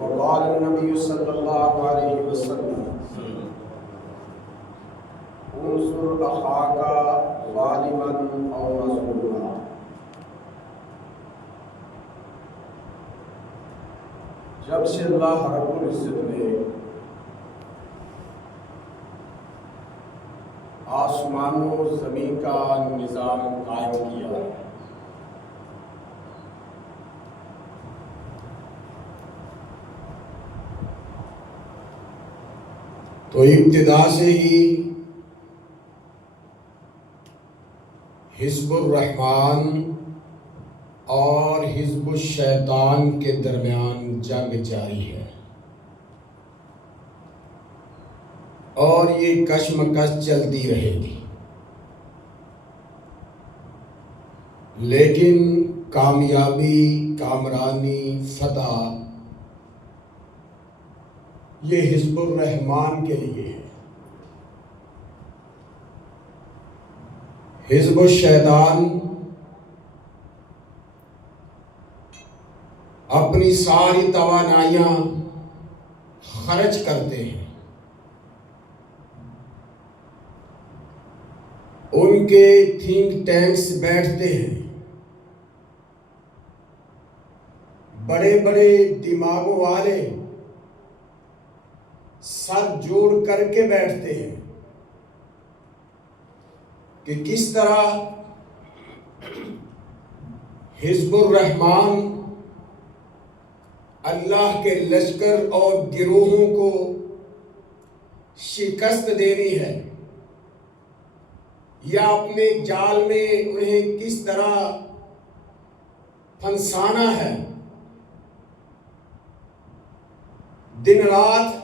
وقال النبي صلى الله عليه وسلم انصر اخاك ظالما او مظلوما. جب سے اللہ رب العزت نے آسمان و زمین کا نظام قائم کیا تو ابتدا سے ہی حزب الرحمن اور حزب الشیطان کے درمیان جنگ جاری ہے اور یہ کشمکش چلتی رہے گی، لیکن کامیابی، کامرانی، فتح یہ حزب الرحمن کے لیے ہے۔ حزب الشیطان اپنی ساری توانائیاں خرچ کرتے ہیں، ان کے تھنک ٹینکس بیٹھتے ہیں، بڑے بڑے دماغوں والے سر جوڑ کر کے بیٹھتے ہیں کہ کس طرح حزب الرحمن اللہ کے لشکر اور گروہوں کو شکست دینی ہے یا اپنے جال میں انہیں کس طرح پھنسانا ہے۔ دن رات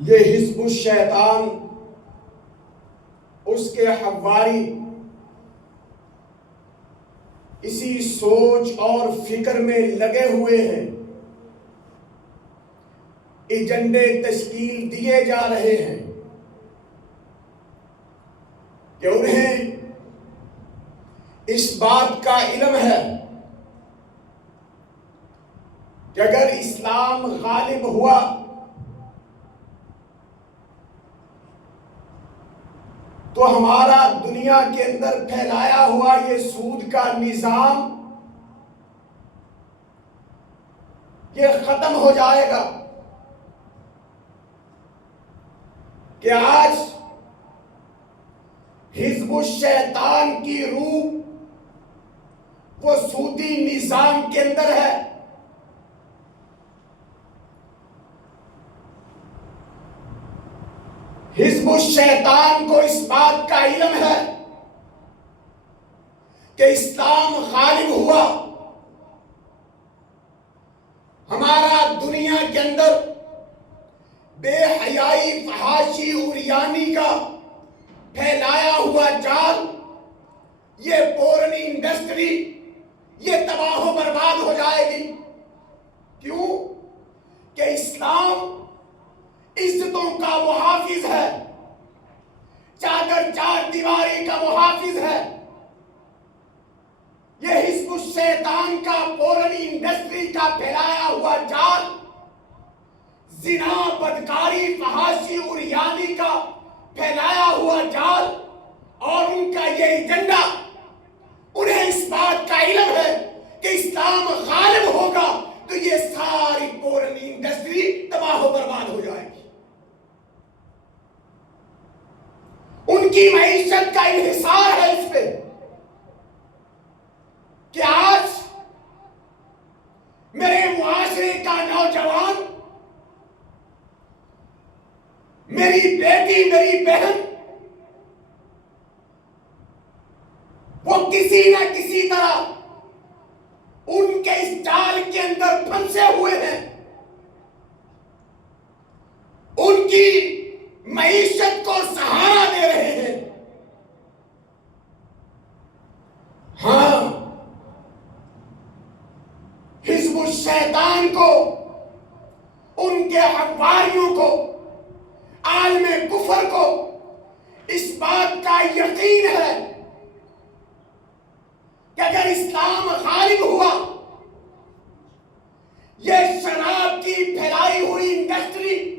یہ حزب الشیطان، اس کے حواری اسی سوچ اور فکر میں لگے ہوئے ہیں، ایجنڈے تشکیل دیے جا رہے ہیں کہ انہیں اس بات کا علم ہے کہ اگر اسلام غالب ہوا تو ہمارا دنیا کے اندر پھیلایا ہوا یہ سود کا نظام یہ ختم ہو جائے گا۔ کہ آج حزب الشیطان کی روح وہ سودی نظام کے اندر ہے۔ حزب الشیطان کو اس بات کا علم ہے کہ اسلام غالب ہوا، ہمارا دنیا کے اندر بے حیائی، فحاشی، عریانی کا پھیلایا ہوا جال، یہ پورن انڈسٹری یہ تباہ و برباد ہو جائے گی۔ کیوں؟ کہ اسلام عزتوں کا محافظ ہے، چادر چار دیواری کا محافظ ہے۔ یہ حزب الشیطان کا پورن انڈسٹری کا پھیلایا ہوا جال، زنا، بدکاری، فحاشی، عریانی کا پھیلایا ہوا جال، اور ان کا یہ ایجنڈا، انہیں اس بات کا علم ہے کہ اسلام غالب ہوگا تو یہ ساری پورن انڈسٹری تباہ و برباد ہو جائے گی۔ ان کی معیشت کا انحصار ہے اس پہ کہ آج میرے معاشرے کا نوجوان، میری بیٹی، میری بہن، وہ کسی نہ کسی طرح ان کے اس جال کے اندر پھنسے ہوئے ہیں، ان کی معیشت کو سہارا دے رہے ہیں۔ ہاں، حزب الشیطان کو، ان کے حواریوں کو، عالم کفر کو اس بات کا یقین ہے کہ اگر اسلام غالب ہوا، یہ شراب کی پھیلائی ہوئی انڈسٹری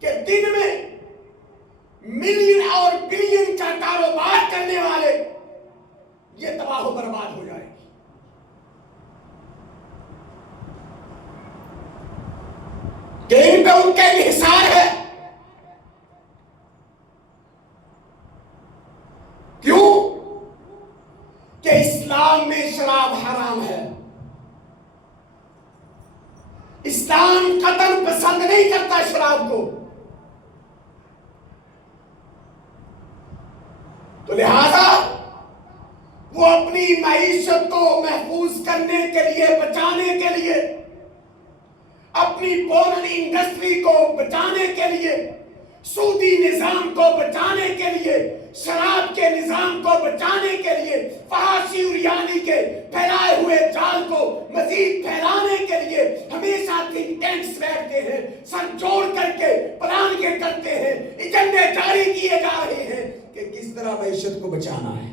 کہ دن میں ملین اور بلین کا کاروبار کرنے والے، یہ تباہ و برباد ہو جائے گی۔ کہ ان پہ ان کا انحصار ہے۔ کیوں؟ کہ اسلام میں شراب حرام ہے، اسلام قطعاً پسند نہیں کرتا شراب کو، تو لہذا وہ اپنی معیشت کو محفوظ کرنے کے لیے، بچانے کے لیے، اپنی پورن انڈسٹری کو بچانے کے لیے، سودی نظام کو بچانے کے لیے، شراب کے نظام کو بچانے کے لیے، فحاشی عریانی کے پھیلائے ہوئے جال کو مزید پھیلانے کے لیے ہمیشہ تھنک ٹینکس بیٹھتے ہیں، سر جوڑ کر کے پلان کے کرتے ہیں، ایجنڈے جاری کیے جا رہے ہیں کہ کس طرح معیشت کو بچانا ہے۔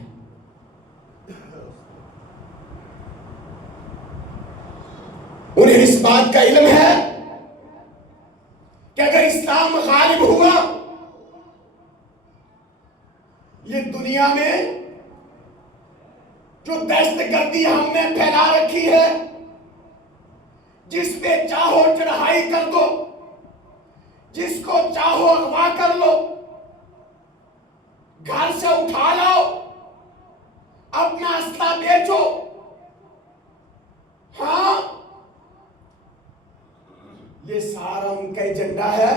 انہیں اس بات کا علم ہے کہ اگر اسلام غالب ہوا، یہ دنیا میں جو دہشت گردی ہم نے پھیلا رکھی ہے، جس پہ چاہو چڑھائی کر دو، جس کو چاہو اغوا کر لو، گھر سے اٹھا لاؤ، اپنا اسلحہ بیچو، ہاں، یہ سارا ان کا ایجنڈا ہے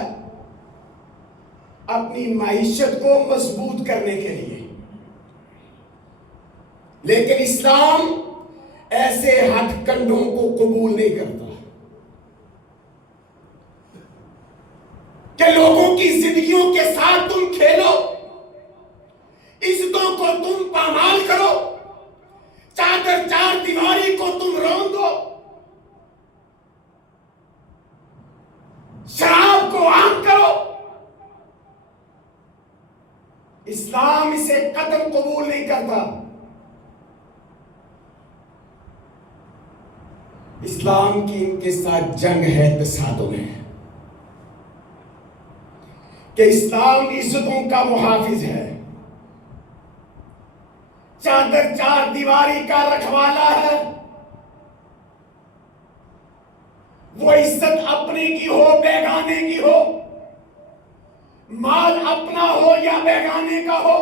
اپنی معیشت کو مضبوط کرنے کے لیے۔ لیکن اسلام ایسے ہتھ کنڈوں کو قبول نہیں کرتا کہ لوگوں کی زندگیوں کے ساتھ تم کھیلو، عزتوں کو تم پامال کرو، تم رون دو، شراب کو عام کرو، اسلام اسے قتل قبول نہیں کرتا۔ اسلام کی ان کے ساتھ جنگ ہے تصادم ہے کہ اسلام عزتوں کا محافظ ہے، چادر چار دیواری کا رکھوالا ہے۔ وہ عزت اپنے کی ہو بیگانے کی ہو، مال اپنا ہو یا بیگانے کا ہو،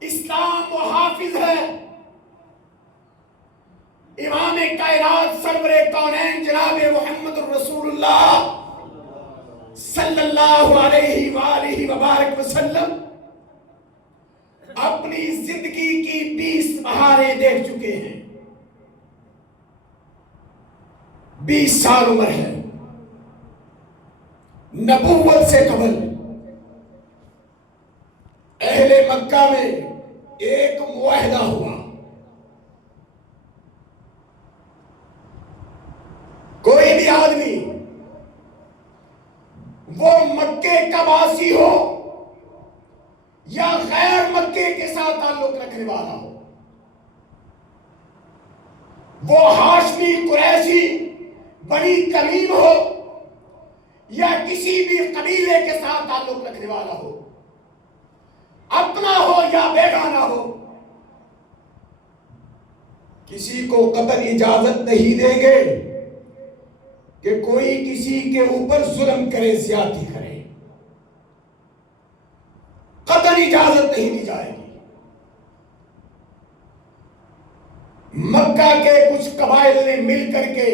اسلام محافظ ہے۔ امام کائنات سرور کونین جناب محمد الرسول اللہ صلی اللہ علیہ وآلہ وبارک وسلم اپنی زندگی کی 20 بہاریں دیکھ چکے ہیں، 20 سال عمر ہے۔ نبوت سے قبل اہل مکہ میں ایک معاہدہ ہوا، کوئی بھی آدمی وہ مکے کا واسی ہو یا غیر مکے کے ساتھ تعلق رکھنے والا ہو، وہ ہاشمی قریشی بنی تمیم ہو یا کسی بھی قبیلے کے ساتھ تعلق رکھنے والا ہو، اپنا ہو یا بیگانہ ہو، کسی کو قطعی اجازت نہیں دیں گے کہ کوئی کسی کے اوپر ظلم کرے، زیادتی کرے، قطعی اجازت نہیں دی جائے گی۔ مکہ کے کچھ قبائل نے مل کر کے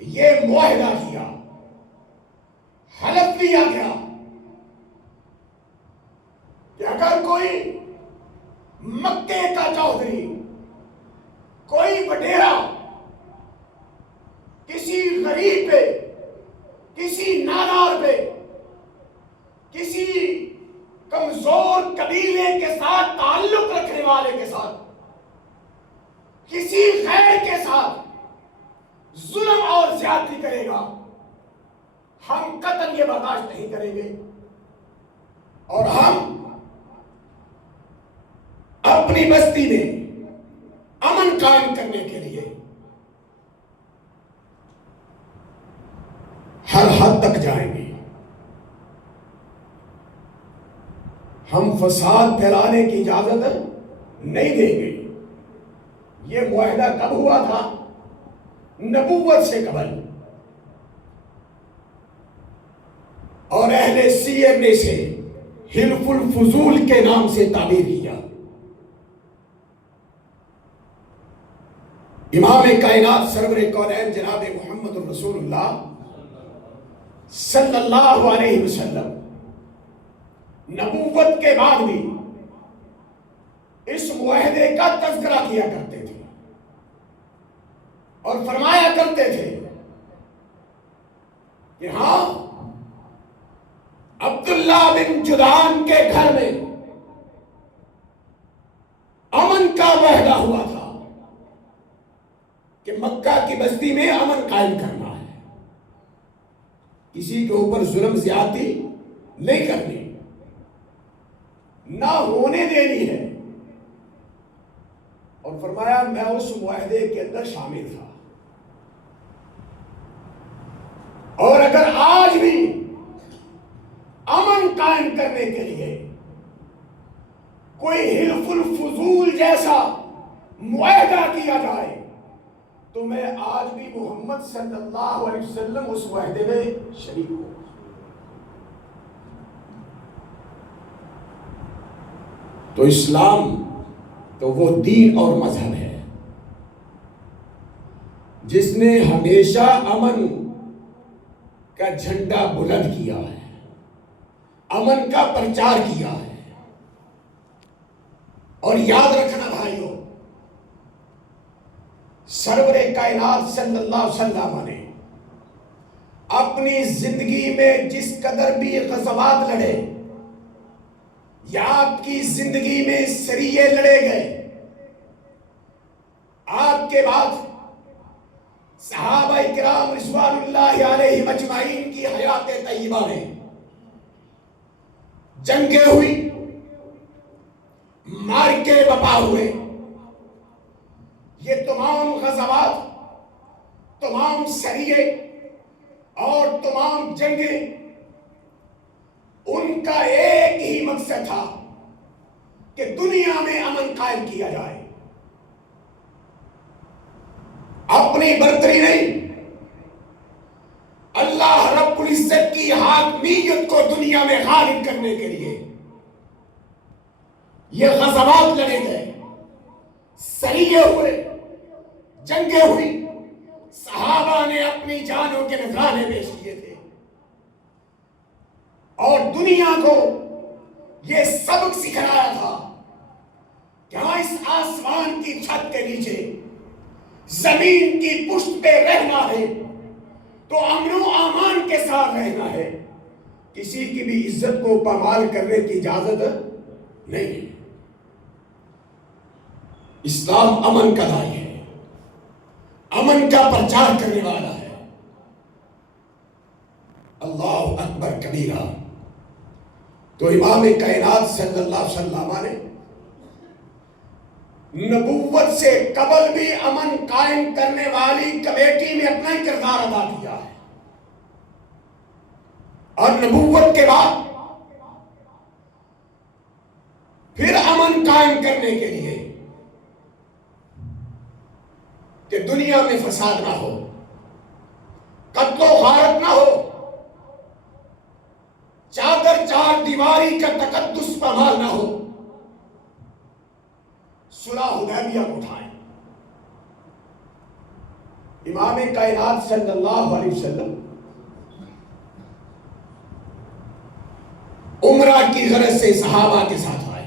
یہ معاہدہ کیا، حلف لیا گیا کہ اگر کوئی مکے کا چودھری، کوئی وڈیرا کسی غریب پہ، کسی نادار پہ، کسی کمزور قبیلے کے ساتھ تعلق رکھنے والے کے ساتھ، کسی غیر کے ساتھ ظلم اور زیادتی کرے گا، ہم قطعاً یہ برداشت نہیں کریں گے، اور ہم اپنی بستی میں امن قائم کرنے کے لیے ہر حد تک جائیں گے، ہم فساد پھیلانے کی اجازت نہیں دیں گے۔ یہ معاہدہ کب ہوا تھا؟ نبوت سے قبل، اور اہل سیر نے اسے حلف الفضول کے نام سے تعبیر کیا۔ امام کائنات سرور کونین جناب محمد الرسول اللہ صلی اللہ علیہ وسلم نبوت کے بعد بھی اس معاہدے کا تذکرہ کیا کرتے تھے اور فرمایا کرتے تھے کہ ہاں، عبداللہ بن جدعان کے گھر میں امن کا معاہدہ ہوا تھا کہ مکہ کی بستی میں امن قائم کرنا ہے، کسی کے اوپر ظلم زیادتی نہیں کرنی، نہ ہونے دینی ہے۔ اور فرمایا میں اس معاہدے کے اندر شامل تھا، اور اگر آج بھی امن قائم کرنے کے لیے کوئی حلف الفضول جیسا معاہدہ کیا جائے تو میں آج بھی محمد صلی اللہ علیہ وسلم اس معاہدے میں شریک ہوں۔ تو اسلام تو وہ دین اور مذہب ہے جس نے ہمیشہ امن کا جھنڈا بلند کیا ہے، امن کا پرچار کیا ہے۔ اور یاد رکھنا بھائیوں، سرور کائنات صلی اللہ علیہ وسلم نے اپنی زندگی میں جس قدر بھی غزوات لڑے یا آپ کی زندگی میں سریے لڑے گئے، آپ کے بعد صحابہ کرام رضوان اللہ علیہم اجمعین کی حیات طیبہ میں جنگیں ہوئی، مارکے بپا ہوئے. یہ تمام غزوات، تمام سریے اور تمام جنگیں ان کا ایک ہی مقصد تھا کہ دنیا میں امن قائم کیا جائے. اپنی برتری نہیں، اللہ رب العزت کی حاکمیت کو دنیا میں غالب کرنے کے لیے یہ غزوات لڑے گئے، سریے ہوئے، جنگیں ہوئی. صحابہ نے اپنی جانوں کے نذرانے پیش کیے تھے اور دنیا کو یہ سبق سکھلایا تھا کہ ہاں اس آسمان کی چھت کے نیچے، زمین کی پشت پہ رہنا ہے تو امن و امان کے ساتھ رہنا ہے. کسی کی بھی عزت کو پامال کرنے کی اجازت نہیں ہے. اسلام امن کا دائی ہے، امن کا پرچار کرنے والا ہے. اللہ اکبر کبیرہ. تو امام کائنات صلی اللہ علیہ وسلم نے نبوت سے قبل بھی امن قائم کرنے والی کمیٹی میں اپنا کردار ادا کیا ہے، اور نبوت کے بعد پھر امن قائم کرنے کے لیے کہ دنیا میں فساد نہ ہو، قتل و غارت نہ ہو، چادر چار دیواری کا تقدس پامال نہ ہو، صلح حدیبیہ کو اٹھائیں. امام کائنات صلی اللہ علیہ وسلم عمرہ کی غرض سے صحابہ کے ساتھ آئے.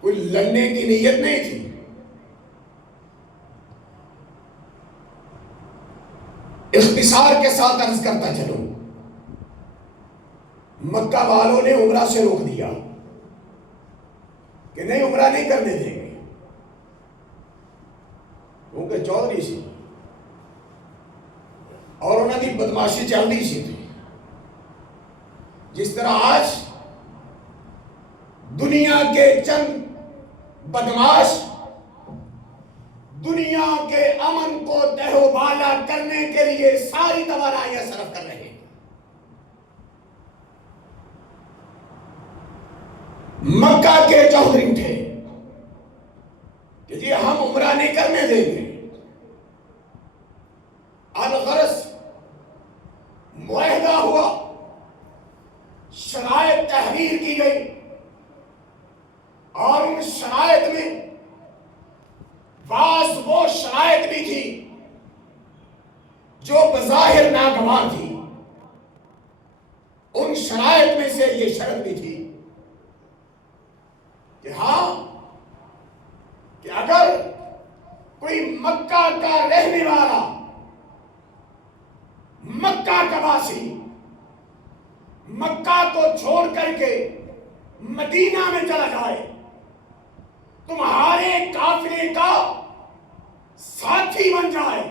کوئی لڑنے کی نیت نہیں تھی. اختصار کے ساتھ عرض کرتا چلوں، مکہ والوں نے عمرہ سے روک دیا کہ نہیں، عمرہ نہیں کرنے دیں گے، کیونکہ چودھری سی اور انہوں نے بدماشی چل رہی سی تھی. جس طرح آج دنیا کے چند بدماش دنیا کے امن کو تہو بالا کرنے کے لیے ساری توانائیاں صرف کر رہے ہیں. مکہ کے چودھری اٹھے کہ جی ہم عمرہ نہیں کرنے دیں گے. الغرض معاہدہ ہوا، شرائط تحریر کی گئی، اور ان شرائط میں بعض وہ شرائط بھی تھی جو بظاہر ناگوار تھی. ان شرائط میں سے یہ شرط بھی تھی کہ ہاں، کہ اگر کوئی مکہ کا رہنے والا، مکہ کا واسی مکہ کو چھوڑ کر کے مدینہ میں چلا جائے، تمہارے قافلے کا ساتھی بن جائے،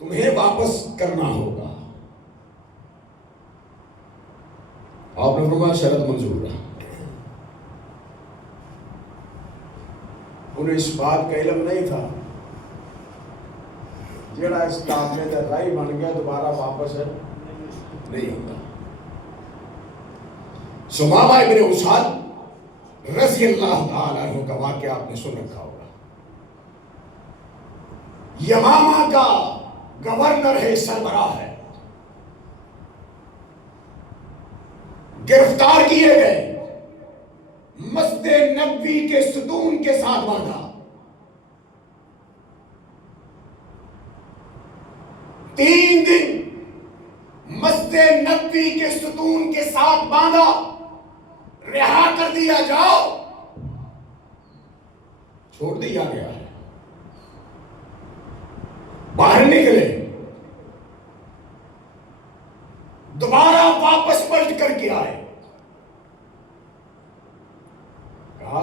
تمہیں واپس کرنا ہوگا. آپ نے فرمایا شرط منظور ہے. انہیں اس بات کا علم نہیں تھا جڑا اس قافلے کا راہی بن گیا دوبارہ واپس نہیں ہوتا. سمامہ ابن اساد رضی اللہ تعالیٰ عنہ کا واقعہ آپ نے سن رکھا ہوگا. یمامہ کا گورنر ہے، سربراہ ہے، گرفتار کیے گئے، مسجد نبوی کے ستون کے ساتھ باندھا. 3 دن مسجد نبوی کے ستون کے ساتھ باندھا، رہا کر دیا، جاؤ، چھوڑ دیا گیا ہے. باہر نکلے، دوبارہ واپس پلٹ کر کے آئے. کہا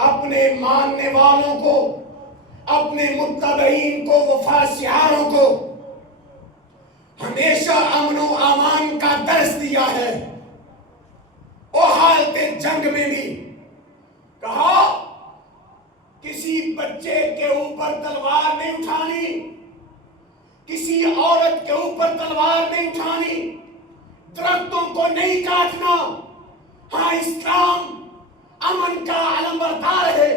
اپنے ماننے والوں کو، اپنے متبعین کو، وفا شعاروں کو ہمیشہ امن و امان کا درس دیا ہے۔ اور حالت جنگ میں بھی کہا کسی بچے کے اوپر تلوار نہیں اٹھانی، کسی عورت کے اوپر تلوار نہیں اٹھانی، درختوں کو نہیں کاٹنا۔ ہاں، اسلام امن کا علمبردار ہے،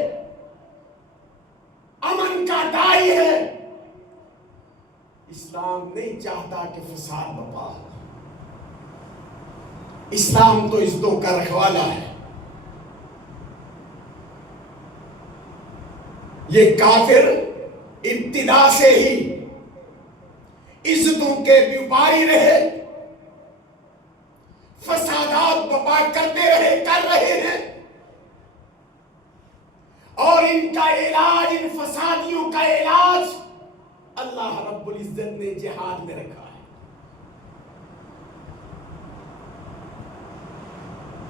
امن کا داعی ہے۔ اسلام نہیں چاہتا کہ فساد برپا ہو۔ اسلام تو عزتوں کا رکھوالا ہے۔ یہ کافر ابتدا سے ہی عزتوں کے بیپاری رہے، فسادات برپا کرتے رہے، کر رہے ہیں، اور ان کا علاج، ان فسادیوں کا علاج اللہ رب العزت نے جہاد میں رکھا ہے۔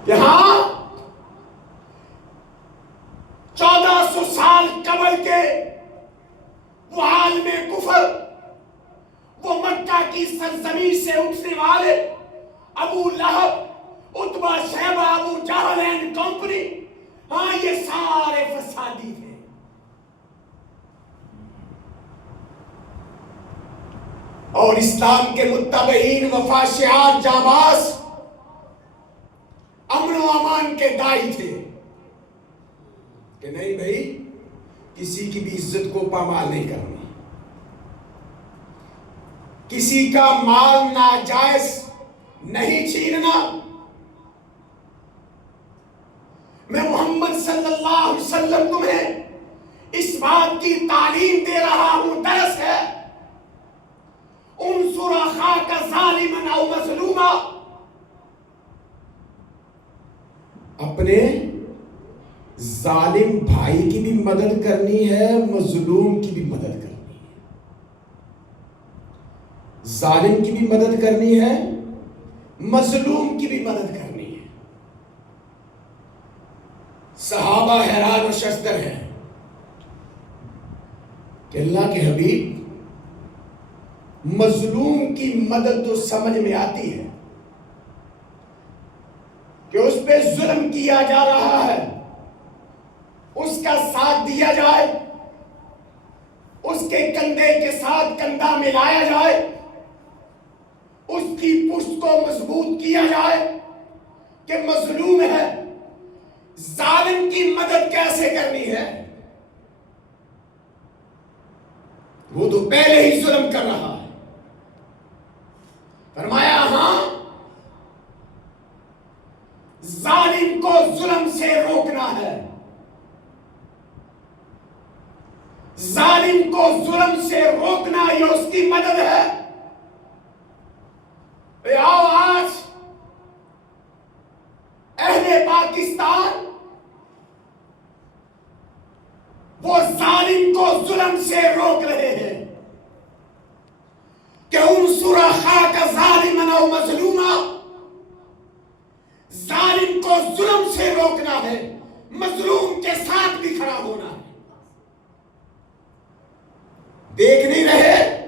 یہاں 1400 سال قبل کے وہ عالم کفر، وہ مکہ کی سرزمین سے اٹھنے والے ابو لہب، عتبہ، شیبہ، ابو جہل اینڈ کمپنی، ہاں یہ سارے فسادی تھے۔ اور اسلام کے متبعین، وفا شعار، جانباز، امن و امان کے داعی تھے کہ نہیں بھائی، کسی کی بھی عزت کو پامال نہیں کرنی، کسی کا مال ناجائز نہیں چھیننا۔ میں محمد صلی اللہ علیہ وسلم تمہیں اس بات کی تعلیم دے رہا ہوں، درس ہے، انصر اخاک ظالما او مظلوما، اپنے ظالم بھائی کی بھی مدد کرنی ہے، مظلوم کی بھی مدد کرنی ہے۔ ظالم کی بھی مدد کرنی ہے، مظلوم کی بھی مدد کرنی ہے۔ صحابہ حیران و ششدر ہیں کہ اللہ کے حبیب، مظلوم کی مدد تو سمجھ میں آتی ہے کہ اس پہ ظلم کیا جا رہا ہے، اس کا ساتھ دیا جائے، اس کے کندھے کے ساتھ کندھا ملایا جائے، اس کی پشت کو مضبوط کیا جائے کہ مظلوم ہے۔ ظالم کی مدد کیسے کرنی ہے؟ وہ تو پہلے ہی ظلم کر رہا ہے۔ فرمایا ہاں، ظالم کو ظلم سے روکنا ہے، ظالم کو ظلم سے روکنا، یہ اس کی مدد ہے۔ آؤ آج اہل پاکستان وہ ظالم کو ظلم سے روک رہے ہیں کہ انصر اخاک ظالما او مظلوما، ظالم کو ظلم سے روکنا ہے، مظلوم کے ساتھ بھی کھڑا ہونا ہے۔ دیکھ نہیں رہے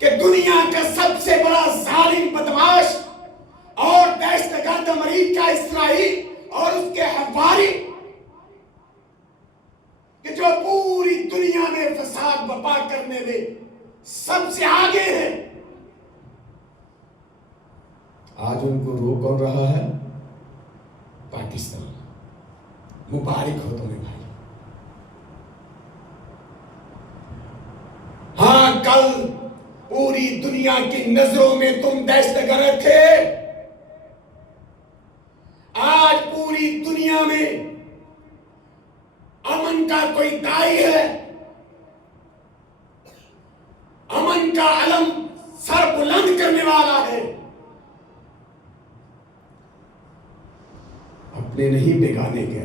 کہ دنیا کا سب سے بڑا ظالم، بدماش اور دہشت گرد امریکہ، اسرائیل اور اس کے حواری، کہ جو پوری دنیا میں فساد برپا کرنے میں سب سے آگے ہیں، آج ان کو روک کون رہا ہے؟ پاکستان۔ مبارک ہو تمہیں بھائی۔ ہاں، کل پوری دنیا کی نظروں میں تم دہشت گرد تھے، آج پوری دنیا میں امن کا کوئی داعی ہے، امن کا علم سر بلند کرنے والا ہے۔ اپنے نہیں، بیگانے کے